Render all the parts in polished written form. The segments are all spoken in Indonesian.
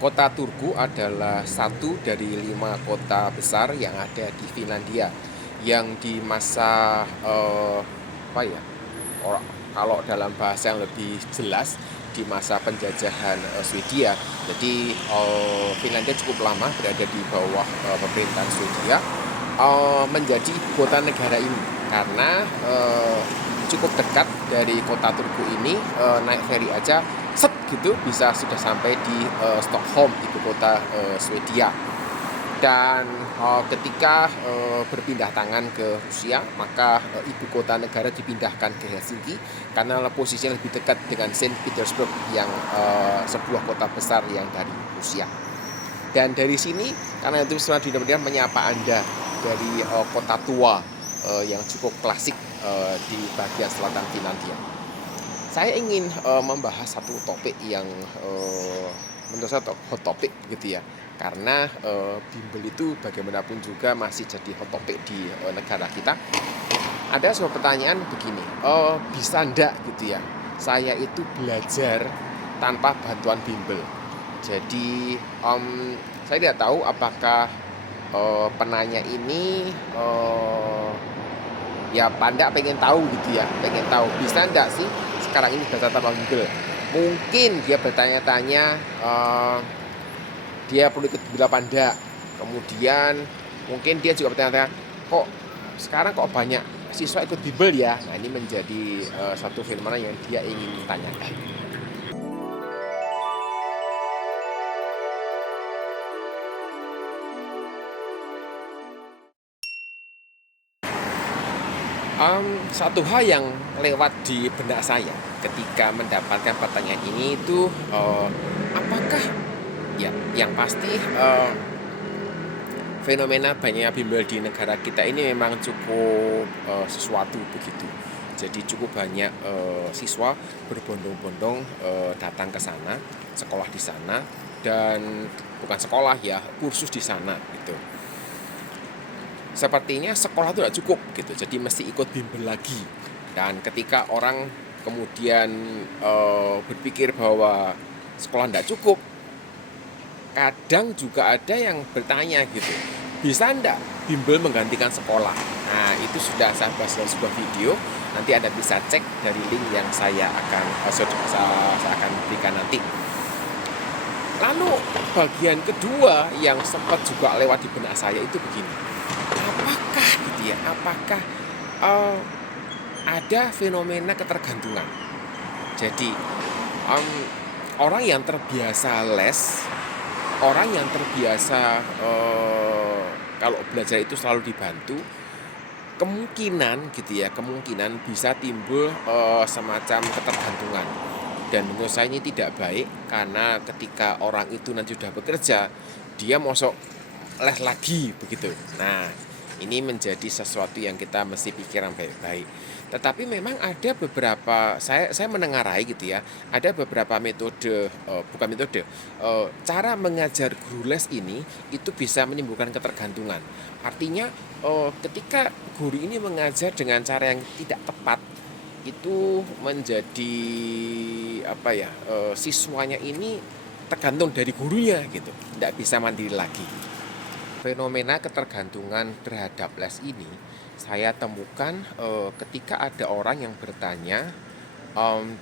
Kota Turku adalah satu dari 5 kota besar yang ada di Finlandia, yang di masa, apa ya, ora kalau dalam bahasa yang lebih jelas, di masa penjajahan, Swedia. Jadi, Finlandia cukup lama berada di bawah, pemerintahan Swedia, menjadi ibu kota negara ini. Karena, cukup dekat dari kota Turku ini, naik feri aja gitu bisa sudah sampai di, Stockholm, ibu kota, Swedia. Dan, ketika, berpindah tangan ke Rusia, maka, ibu kota negara dipindahkan ke Helsinki karena posisinya lebih dekat dengan Saint Petersburg yang, sebuah kota besar yang dari Rusia. Dan dari sini, karena itu semua menyapa Anda dari, kota tua, yang cukup klasik, di bagian selatan Finlandia. Saya ingin, membahas satu topik yang, menurut saya hot topic gitu ya. Karena, bimbel itu bagaimanapun juga masih jadi hot topic di, negara kita. Ada sebuah pertanyaan begini, bisa ndak gitu ya, saya itu belajar tanpa bantuan bimbel? Jadi, saya tidak tahu apakah, penanya ini, ya Panda pengen tahu gitu ya, pengen tahu bisa ndak sih sekarang ini belajar tanpa Google. Mungkin dia bertanya-tanya, dia perlu ikut bimbel apa ndak. Kemudian mungkin dia juga bertanya-tanya, "Kok sekarang kok banyak siswa ikut bimbel ya?" Nah, ini menjadi, satu fenomena yang dia ingin tanyakan. Satu hal yang lewat di benak saya ketika mendapatkan pertanyaan ini itu, apakah ya yang pasti, fenomena banyaknya bimbel di negara kita ini memang cukup, sesuatu begitu. Jadi cukup banyak, siswa berbondong-bondong, datang ke sana, sekolah di sana, dan bukan sekolah ya, kursus di sana gitu. Sepertinya sekolah itu tidak cukup gitu, jadi mesti ikut bimbel lagi. Dan ketika orang kemudian, berpikir bahwa sekolah tidak cukup, kadang juga ada yang bertanya gitu, "Bisa ndak bimbel menggantikan sekolah?" Nah, itu sudah saya bahas dalam sebuah video, nanti Anda bisa cek dari link yang saya akan, saya akan berikan nanti. Lalu bagian kedua yang sempat juga lewat di benak saya itu begini, apakah gitu ya, apakah, eee, ada fenomena ketergantungan? Jadi, mmm, orang yang terbiasa les, orang yang terbiasa, kalau belajar itu selalu dibantu, kemungkinan gitu ya, kemungkinan bisa timbul, semacam ketergantungan. Dan menurut saya ini tidak baik, karena ketika orang itu nanti sudah bekerja, dia mosok les lagi begitu. Nah, ini menjadi sesuatu yang kita mesti pikiran baik-baik. Tetapi memang ada beberapa, saya menengarai gitu ya, ada beberapa metode, bukan metode, cara mengajar guru les ini itu bisa menimbulkan ketergantungan. Artinya, ketika guru ini mengajar dengan cara yang tidak tepat, itu menjadi apa ya, siswanya ini tergantung dari gurunya gitu, tidak bisa mandiri lagi. Fenomena ketergantungan terhadap les ini saya temukan, ketika ada orang yang bertanya,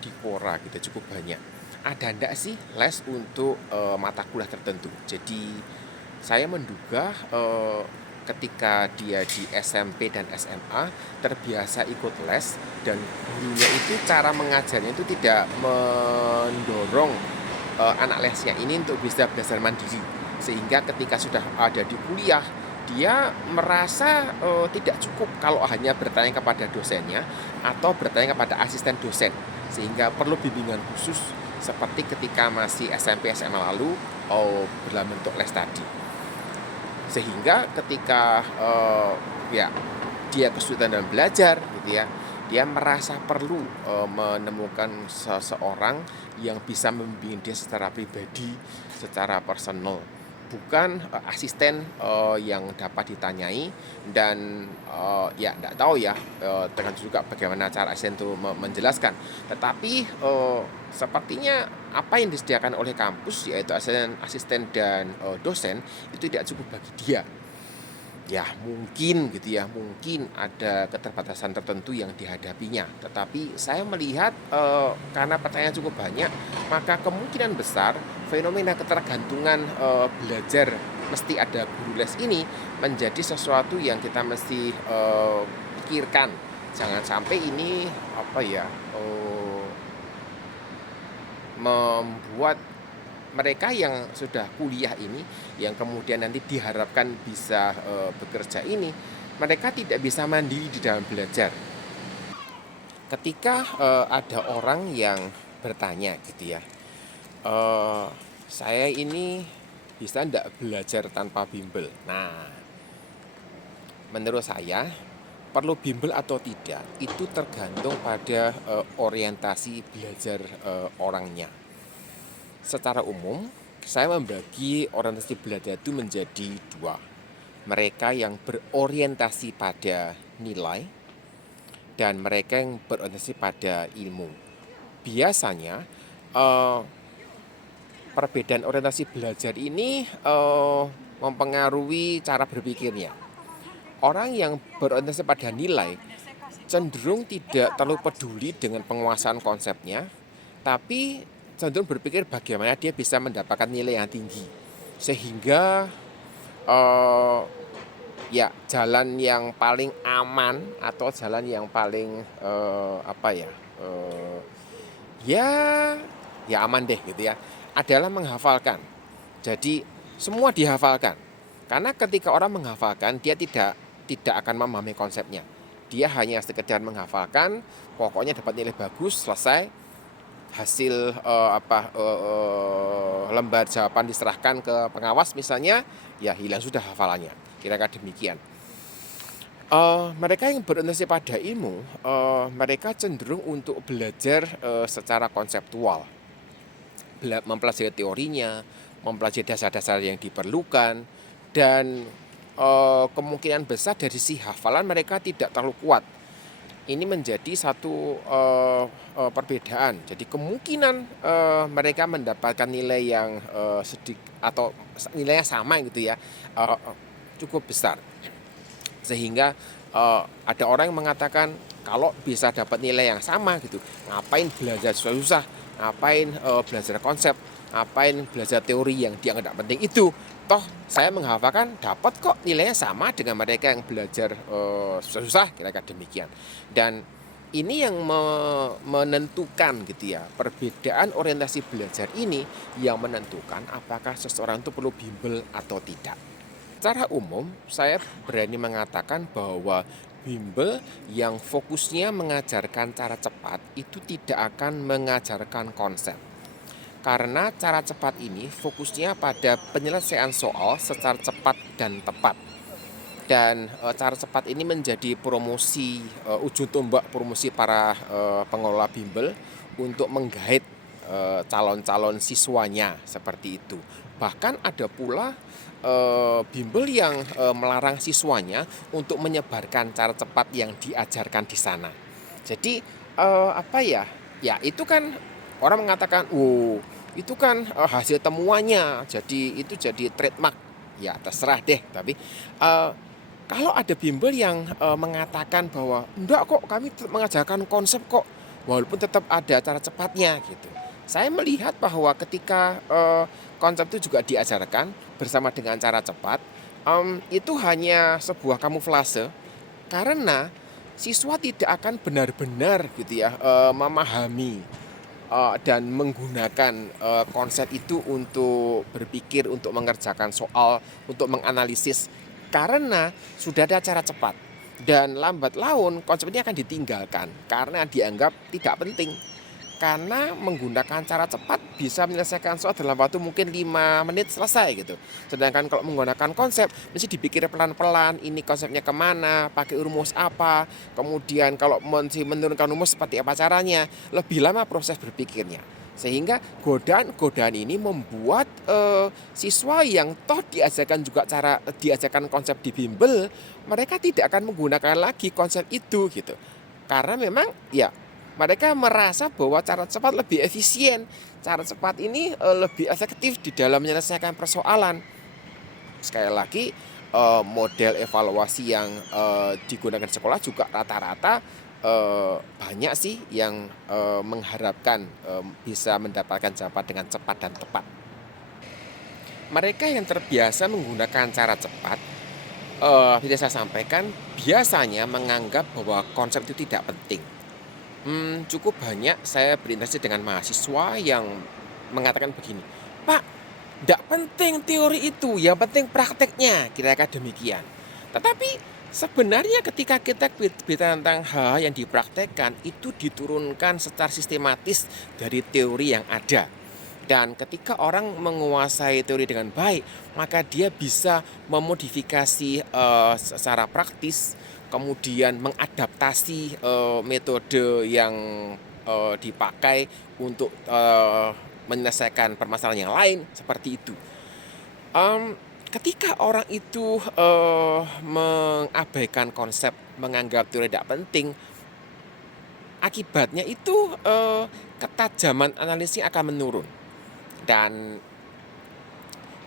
di Quora gitu cukup banyak, "Ada ndak sih les untuk, mata kuliah tertentu?" Jadi saya menduga, ketika dia di SMP dan SMA terbiasa ikut les dan gurunya itu cara mengajarnya itu tidak mendorong, anak lesnya ini untuk bisa belajar mandiri. Sehingga ketika sudah ada di kuliah, dia merasa, tidak cukup kalau hanya bertanya kepada dosennya atau bertanya kepada asisten dosen. Sehingga perlu bimbingan khusus seperti ketika masih SMP, SMA lalu, dalam bentuk les tadi. Sehingga ketika, ya dia kesulitan dalam belajar gitu ya, dia merasa perlu, menemukan seseorang yang bisa membimbing dia secara pribadi, secara personal. bukan asisten yang dapat ditanyai. Dan ya nggak tahu ya, tergantung juga bagaimana cara asisten itu menjelaskan. Tetapi sepertinya apa yang disediakan oleh kampus, yaitu asisten dan dosen, itu tidak cukup bagi dia. Ya mungkin gitu ya, mungkin ada keterbatasan tertentu yang dihadapinya. Tetapi saya melihat karena pertanyaan cukup banyak, maka kemungkinan besar fenomena ketergantungan belajar mesti ada guru les ini menjadi sesuatu yang kita mesti pikirkan. Jangan sampai ini apa ya, membuat mereka yang sudah kuliah ini, yang kemudian nanti diharapkan bisa bekerja ini, mereka tidak bisa mandiri di dalam belajar. Ketika ada orang yang bertanya gitu ya, saya ini bisa enggak belajar tanpa bimbel? Nah, menurut saya perlu bimbel atau tidak itu tergantung pada orientasi belajar orangnya. Secara umum, saya membagi orientasi belajar itu menjadi dua. Mereka yang berorientasi pada nilai dan mereka yang berorientasi pada ilmu. Biasanya perbedaan orientasi belajar ini mempengaruhi cara berpikirnya. Orang yang berorientasi pada nilai cenderung tidak terlalu peduli dengan penguasaan konsepnya, tapi cenderung berpikir bagaimana dia bisa mendapatkan nilai yang tinggi. Sehingga ya jalan yang paling aman atau jalan yang paling ya ya aman deh gitu ya, adalah menghafalkan. Jadi semua dihafalkan. Karena ketika orang menghafalkan, dia tidak akan memahami konsepnya. Dia hanya sekedar menghafalkan, pokoknya dapat nilai bagus, selesai. Hasil lembar jawaban diserahkan ke pengawas misalnya, ya hilang sudah hafalannya. Kira-kira demikian. Mereka yang berorientasi pada ilmu, mereka cenderung untuk belajar secara konseptual, mempelajari teorinya, mempelajari dasar-dasar yang diperlukan, dan kemungkinan besar dari sisi hafalan mereka tidak terlalu kuat. Ini menjadi satu perbedaan. Jadi kemungkinan mereka mendapatkan nilai yang sedikit atau nilainya sama gitu ya, cukup besar. Sehingga ada orang yang mengatakan kalau bisa dapat nilai yang sama gitu, ngapain belajar susah-susah, ngapain belajar konsep, ngapain belajar teori yang dianggap tidak penting itu. Toh saya menghafalkan dapat kok nilainya sama dengan mereka yang belajar susah-susah, kira-kira demikian. Dan ini yang menentukan gitu ya, perbedaan orientasi belajar ini yang menentukan apakah seseorang itu perlu bimbel atau tidak. Secara umum saya berani mengatakan bahwa bimbel yang fokusnya mengajarkan cara cepat itu tidak akan mengajarkan konsep. Karena cara cepat ini fokusnya pada penyelesaian soal secara cepat dan tepat. Dan cara cepat ini menjadi promosi, ujung tombak promosi para pengelola bimbel untuk menggait calon-calon siswanya seperti itu. Bahkan ada pula bimbel yang melarang siswanya untuk menyebarkan cara cepat yang diajarkan di sana. Jadi ya itu kan orang mengatakan, oh itu kan hasil temuannya, jadi itu jadi trademark. Ya terserah deh, tapi kalau ada bimbel yang mengatakan bahwa enggak kok, kami tetap mengajarkan konsep kok, walaupun tetap ada cara cepatnya gitu. Saya melihat bahwa ketika konsep itu juga diajarkan bersama dengan cara cepat, itu hanya sebuah kamuflase, karena siswa tidak akan benar-benar gitu ya memahami dan menggunakan konsep itu untuk berpikir, untuk mengerjakan soal, untuk menganalisis, karena sudah ada cara cepat. Dan lambat laun konsep ini akan ditinggalkan karena dianggap tidak penting. Karena menggunakan cara cepat bisa menyelesaikan soal dalam waktu mungkin 5 menit selesai gitu. Sedangkan kalau menggunakan konsep mesti dipikir pelan-pelan, ini konsepnya kemana, pakai rumus apa, kemudian kalau menurunkan rumus seperti apa caranya, lebih lama proses berpikirnya. Sehingga godaan-godaan ini membuat siswa yang toh diajarkan konsep di bimbel, mereka tidak akan menggunakan lagi konsep itu gitu. Karena memang ya mereka merasa bahwa cara cepat lebih efisien, cara cepat ini lebih efektif di dalam menyelesaikan persoalan. Sekali lagi, model evaluasi yang digunakan sekolah juga rata-rata banyak sih yang mengharapkan bisa mendapatkan jawaban dengan cepat dan tepat. Mereka yang terbiasa menggunakan cara cepat, bisa saya sampaikan, biasanya menganggap bahwa konsep itu tidak penting. Cukup banyak saya berinteraksi dengan mahasiswa yang mengatakan begini, "Pak, tidak penting teori itu, yang penting prakteknya," kira-kira demikian. Tetapi sebenarnya ketika kita bicara tentang hal yang dipraktekkan, itu diturunkan secara sistematis dari teori yang ada. Dan ketika orang menguasai teori dengan baik, maka dia bisa memodifikasi secara praktis, kemudian mengadaptasi metode yang dipakai untuk menyelesaikan permasalahan yang lain, seperti itu. Ketika orang itu mengabaikan konsep, menganggap teori tidak penting, akibatnya itu ketajaman analisisnya akan menurun. Dan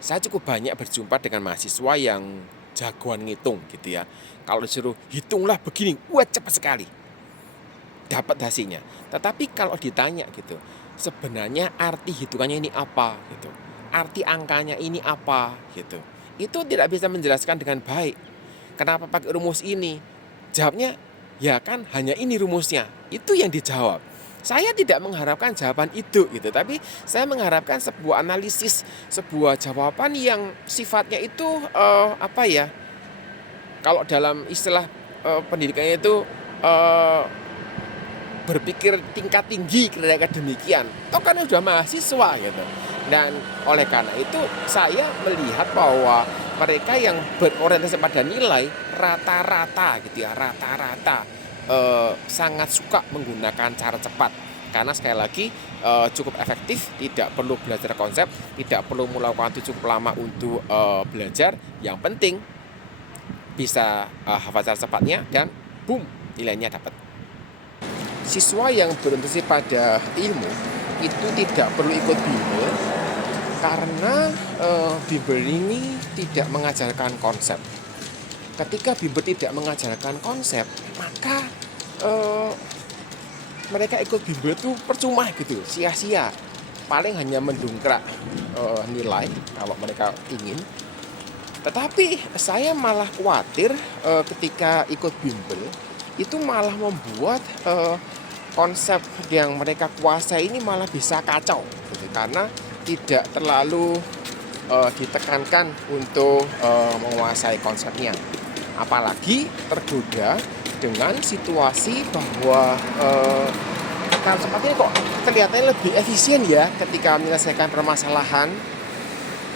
saya cukup banyak berjumpa dengan mahasiswa yang jagoan ngitung gitu ya. Kalau disuruh hitunglah begini, wah cepat sekali dapat hasilnya. Tetapi kalau ditanya gitu, sebenarnya arti hitungannya ini apa gitu, arti angkanya ini apa gitu, itu tidak bisa menjelaskan dengan baik. Kenapa pakai rumus ini? Jawabnya, ya kan hanya ini rumusnya. Itu yang dijawab. Saya tidak mengharapkan jawaban itu gitu, tapi saya mengharapkan sebuah analisis, sebuah jawaban yang sifatnya itu apa ya? Kalau dalam istilah pendidikannya itu berpikir tingkat tinggi, kira-kira demikian. Toh kan udah mahasiswa gitu. Dan oleh karena itu saya melihat bahwa mereka yang berorientasi pada nilai rata-rata gitu ya, rata-rata sangat suka menggunakan cara cepat. Karena sekali lagi cukup efektif, tidak perlu belajar konsep, tidak perlu melakukan waktu cukup lama untuk belajar. Yang penting bisa hafal cara cepatnya dan boom, nilainya dapat. Siswa yang berorientasi pada ilmu itu tidak perlu ikut bimbel karena bimbel ini tidak mengajarkan konsep. Ketika bimbel tidak mengajarkan konsep, maka mereka ikut bimbel itu percuma gitu, sia-sia. Paling hanya mendongkrak nilai kalau mereka ingin. Tetapi saya malah khawatir ketika ikut bimbel itu malah membuat konsep yang mereka kuasai ini malah bisa kacau gitu, karena tidak terlalu ditekankan untuk menguasai konsepnya. Apalagi tergoda dengan situasi bahwa cara cepat ini kok kelihatannya lebih efisien ya ketika menyelesaikan permasalahan.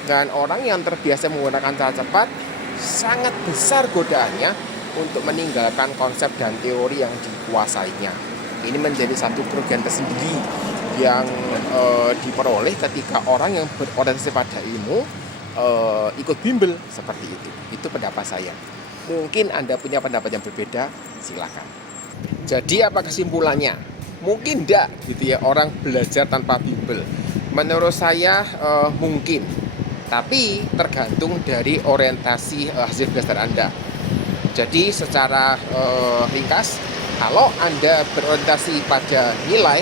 Dan orang yang terbiasa menggunakan cara cepat sangat besar godaannya untuk meninggalkan konsep dan teori yang dikuasainya. Ini menjadi satu kerugian tersendiri yang diperoleh ketika orang yang berorientasi pada ilmu ikut bimbel seperti itu. Itu pendapat saya. Mungkin Anda punya pendapat yang berbeda, silakan. Jadi apa kesimpulannya? Mungkin enggak gitu ya orang belajar tanpa bimbel. Menurut saya mungkin. Tapi tergantung dari orientasi hasil belajar Anda. Jadi secara ringkas, kalau Anda berorientasi pada nilai,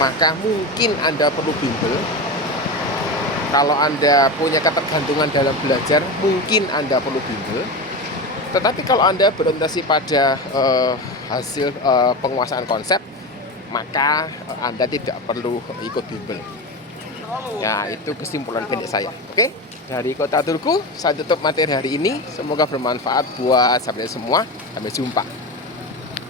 maka mungkin Anda perlu bimbel. Kalau Anda punya ketergantungan dalam belajar, mungkin Anda perlu bimbel. Tetapi kalau Anda berorientasi pada hasil penguasaan konsep, maka Anda tidak perlu ikut bimbel. Ya, itu kesimpulan pendek saya. Oke? Dari Kota Turku, saya tutup materi hari ini. Semoga bermanfaat buat sahabat semua. Sampai jumpa.